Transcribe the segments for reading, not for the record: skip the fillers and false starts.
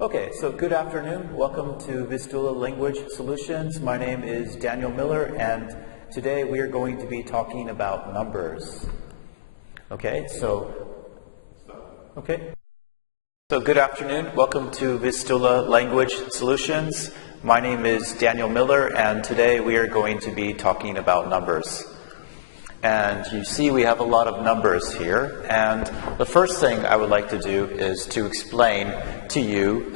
Okay, so good afternoon. Welcome to Vistula Language Solutions. My name is Daniel Miller, and today we are going to be talking about numbers. Okay, so good afternoon. Welcome to Vistula Language Solutions. My name is Daniel Miller, and today we are going to be talking about numbers. And you see we have a lot of numbers here, and the first thing I would like to do is to explain to you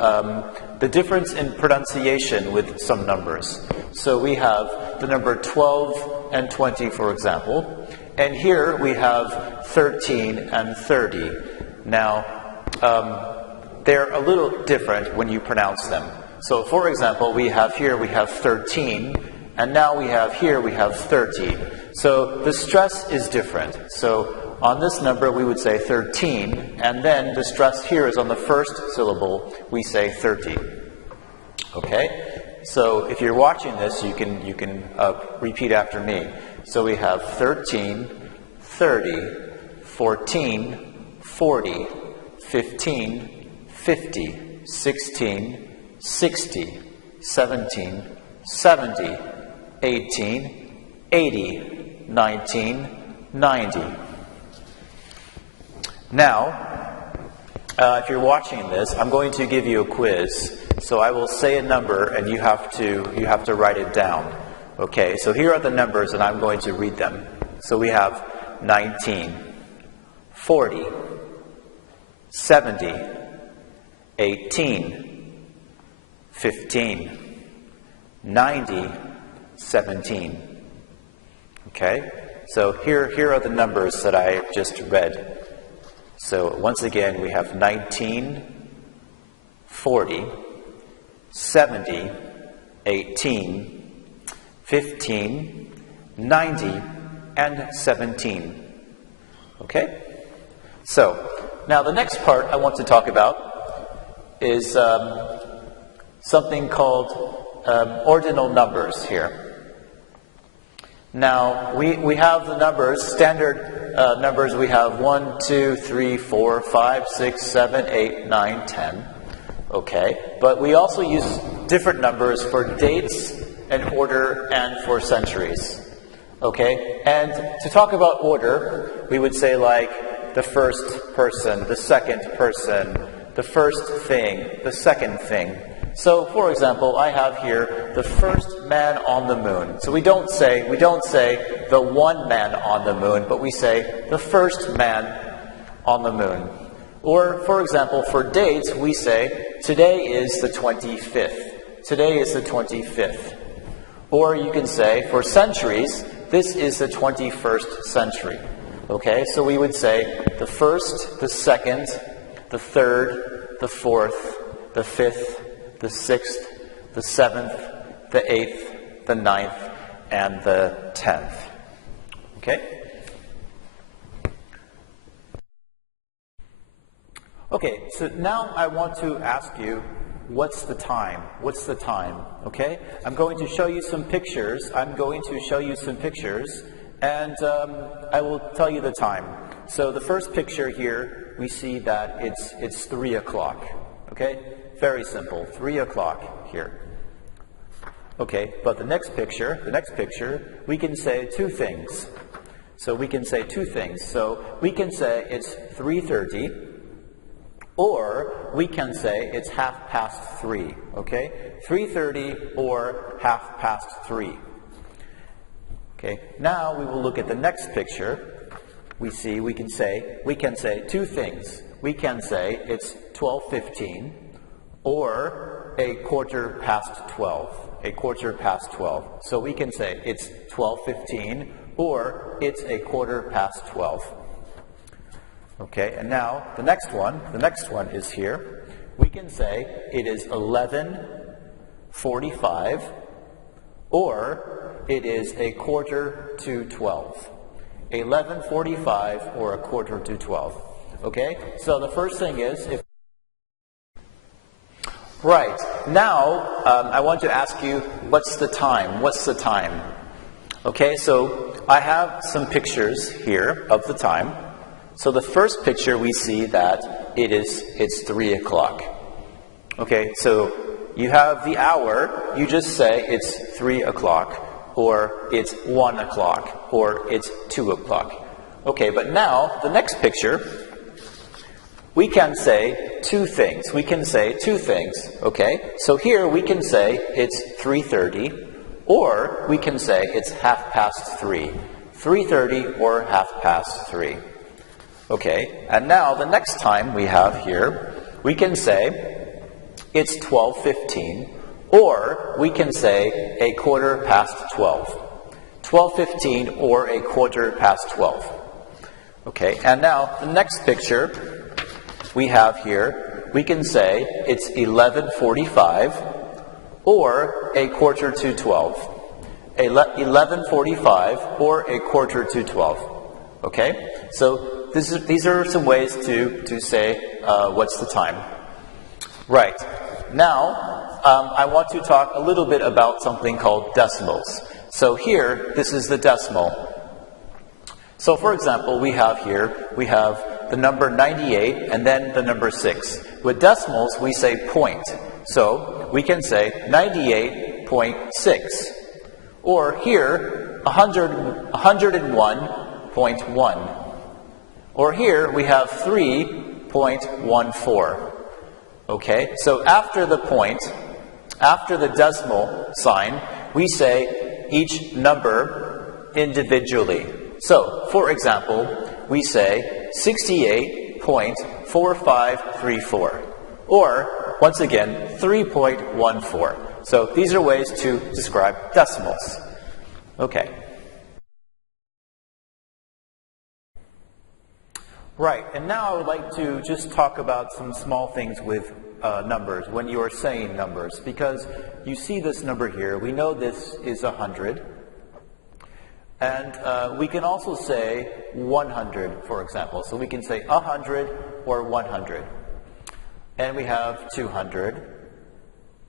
the difference in pronunciation with some numbers. So we have the number 12 and 20, for example, and here we have 13 and 30. Now, they're a little different when you pronounce them. So for example, we have 13, and now we have 30. So the stress is different. So on this number we would say 13, and then the stress here is on the first syllable, we say 30. Okay? So if you're watching this, you can repeat after me. So we have 13, 30, 14, 40, 15, 50, 16, 60, 17, 70, 18, 80, 19, 90. Now, if you're watching this, I'm going to give you a quiz. So I will say a number, and you have to write it down. Okay, so here are the numbers, and I'm going to read them. So we have 19, 40, 70, 18, 15, 90, 17. Okay, so here are the numbers that I just read. So once again, we have 19, 40, 70, 18, 15, 90, and 17. Okay? So, now the next part I want to talk about is something called ordinal numbers here. Now, we have the numbers, standard numbers. We have 1, 2, 3, 4, 5, 6, 7, 8, 9, 10. Okay, but we also use different numbers for dates and order and for centuries. Okay, and to talk about order, we would say like the first person, the second person, the first thing, the second thing. So, for example, I have here the first man on the moon. So we don't say the one man on the moon, but we say the first man on the moon. Or, for example, for dates, we say today is the 25th. Today is the 25th. Or you can say for centuries, this is the 21st century. Okay, so we would say the first, the second, the third, the fourth, the fifth, the sixth, the seventh, the eighth, the ninth, and the 10th. Okay? Okay, so now I want to ask you, what's the time? What's the time? Okay? I'm going to show you some pictures. And I will tell you the time. So the first picture here, we see that it's 3 o'clock. Okay? Very simple, 3 o'clock here. Okay, but the next picture, we can say two things. So we can say it's 3:30, or we can say it's 3:30. Okay, 3:30 or 3:30. Okay, now we will look at the next picture. We can say two things. We can say it's 12:15. Or a quarter past 12. So we can say it's 12:15 or it's a quarter past 12. Okay, and now the next one is here. We can say it is 11:45 or it is a quarter to 12. 11:45 or a quarter to 12. Okay, so the first thing is Right. Now, I want to ask you, what's the time? Okay, so I have some pictures here of the time. So the first picture we see that it's 3 o'clock. Okay, so you have the hour, you just say it's 3 o'clock, or it's 1 o'clock, or it's 2 o'clock. Okay, but now, the next picture, we can say two things. We can say two things, okay? So here we can say it's 3:30, or we can say it's 3:30. 3:30 or 3:30. Okay, and now the next time we have here, we can say it's 12:15, or we can say a 12:15. 12:15 or a 12:15. Okay, and now the next picture we have here, we can say it's 11:45 or a 11:45 or a 11:45. Okay, so these are some ways to say what's the time. Right. Now, I want to talk a little bit about something called decimals. So here, this is the decimal. So for example, we have the number 98 and then the number 6. With decimals, we say point. So we can say 98.6. Or here, 101.1. Or here, we have 3.14. Okay, so after the point, after the decimal sign, we say each number individually. So, for example, we say 68.4534, or, once again, 3.14. So, these are ways to describe decimals. Okay. Right, and now I would like to just talk about some small things with numbers, when you are saying numbers, because you see this number here, we know this is 100, and we can also say 100, for example. So we can say 100 or 100. And we have 200,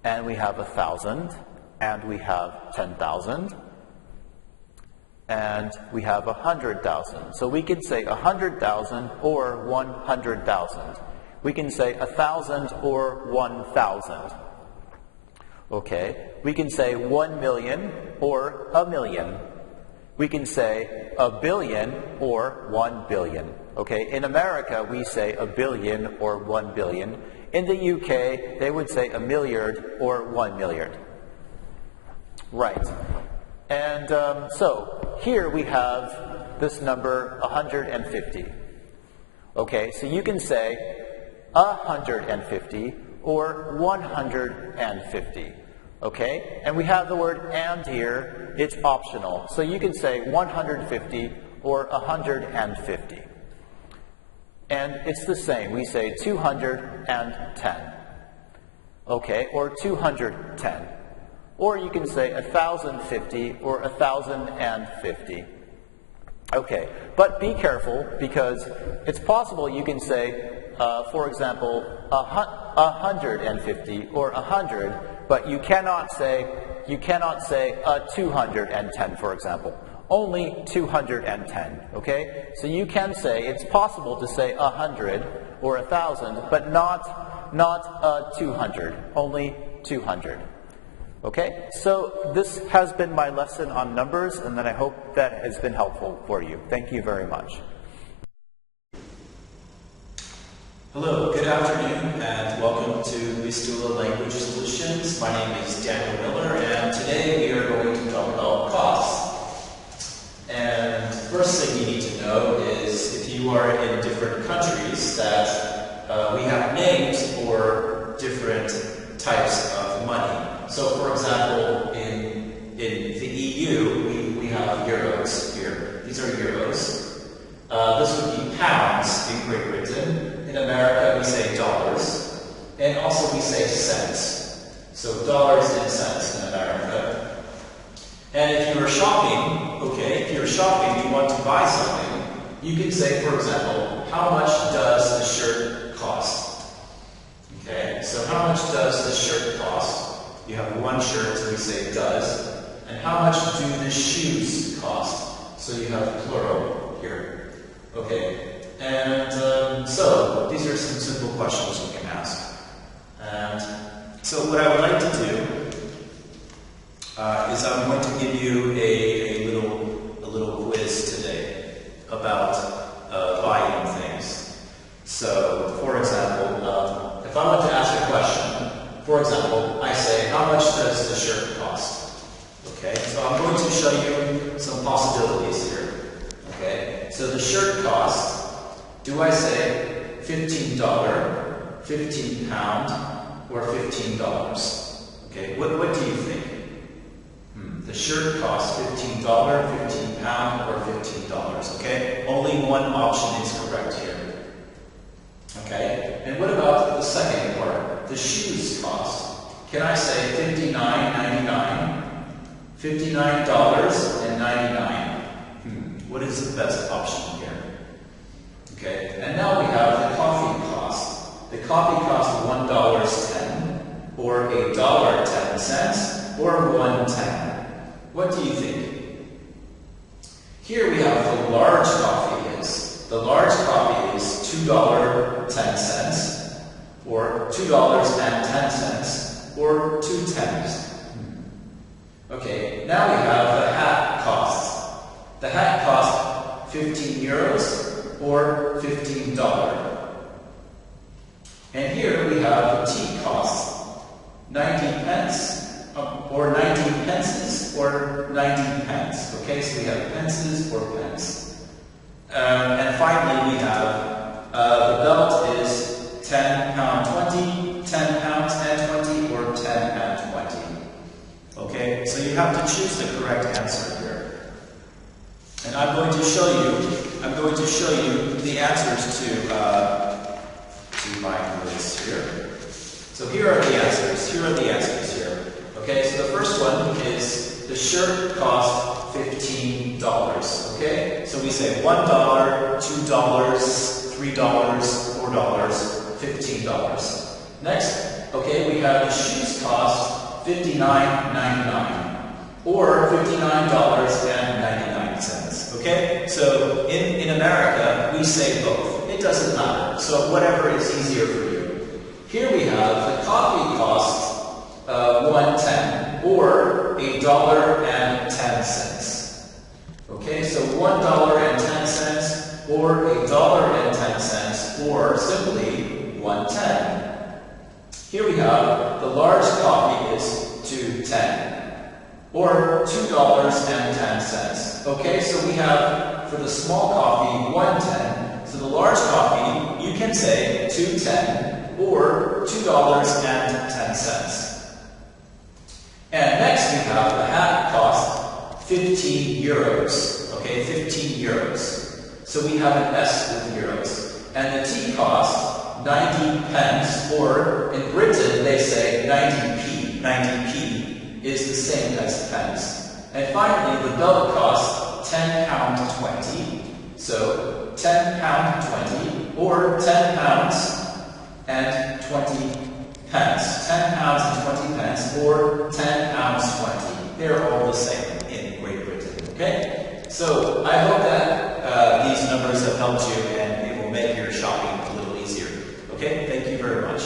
and we have 1,000, and we have 10,000, and we have 100,000. So we can say 100,000 or 100,000. We can say 1,000 or 1,000. Okay, we can say 1 million or a million. We can say a billion or 1 billion. Okay, in America we say a billion or 1 billion. In the UK they would say a milliard or 1 milliard. Right. And so here we have this number 150. Okay, so you can say 150 or 150. Okay, and we have the word "and" here. It's optional, so you can say 150 or 150. And it's the same. We say 210. Okay, or 210. Or you can say 1,050 or 1,050. Okay, but be careful, because it's possible you can say, for example, 150 or 100, but you cannot say 210, for example. Only 210. Okay, so you can say, it's possible to say 100 or 1,000, but not 200. Only 200. Okay, so this has been my lesson on numbers, and then I hope that has been helpful for you. Thank you very much. Hello, good afternoon, and welcome to Vistula Language Solutions. My name is Daniel Miller, and today we are going to talk about costs. And first thing you need to know is, if you are in different countries, that we have names for different types of money. So, for example, in the EU, we have euros here. These are euros. This would be pounds in Great Britain. In America, we say dollars. And also we say cents. So dollars and cents in America. And if you're shopping, okay, you want to buy something, you can say, for example, how much does the shirt cost? Okay, so how much does the shirt cost? You have one shirt, so we say does. And how much do the shoes cost? So you have plural here. Okay, and so these are some simple questions we can ask. And So what I would like to do is I'm going to give you a little quiz today about buying things. So, for example, if I want to ask a question, for example, I say, how much does the shirt cost? Okay, so I'm going to show you some possibilities here. Okay, so the shirt cost, do I say $15, £15, or $15? Okay, what do you think? The shirt costs $15, £15, or $15. Okay, only one option is correct here. Okay, and what about the second part? The shoes cost. Can I say $59.99? $59.99. What is the best option here? Okay, and now we have the coffee cost. The coffee costs $1.10, or $1.10, or $1.10. What do you think? Here we have the large coffee is. The large coffee is $2.10, or $2.10, or 2 cents. Okay, now we have the hat cost. The hat costs 15 euros, or $15. And here we have the tea cost, 90 pence. Or 90 pences, or 90 pence. Okay, so we have pences or pence. And finally we have the belt is £10.20, £10.20, or £10.20. Okay, so you have to choose the correct answer here. And I'm going to show you the answers to my quiz here. So here are the answers. Here. Okay, so the first one is the shirt cost $15. Okay, so we say $1, $2, $3, $4, $15. Next, okay, we have the shoes cost $59.99, or $59.99. Okay, so in America we say both. It doesn't matter. So whatever is easier for you. Here we have the coffee cost. $1.10, or $1.10. Okay, so $1.10, or $1.10, or simply $1.10. Here we have the large coffee is $2.10, or $2.10. Okay, so we have for the small coffee $1.10. So the large coffee you can say $2.10, or $2.10. And next we have the hat cost 15 euros. Okay, 15 euros. So we have an S with euros. And the tea cost 90 pence, or in Britain they say 90p. 90p is the same as pence. And finally the belt cost £10.20. So £10.20, or £10 and 20 pence. £10.20, or £10.20. They're all the same in Great Britain. Okay? So I hope that these numbers have helped you and it will make your shopping a little easier. Okay? Thank you very much.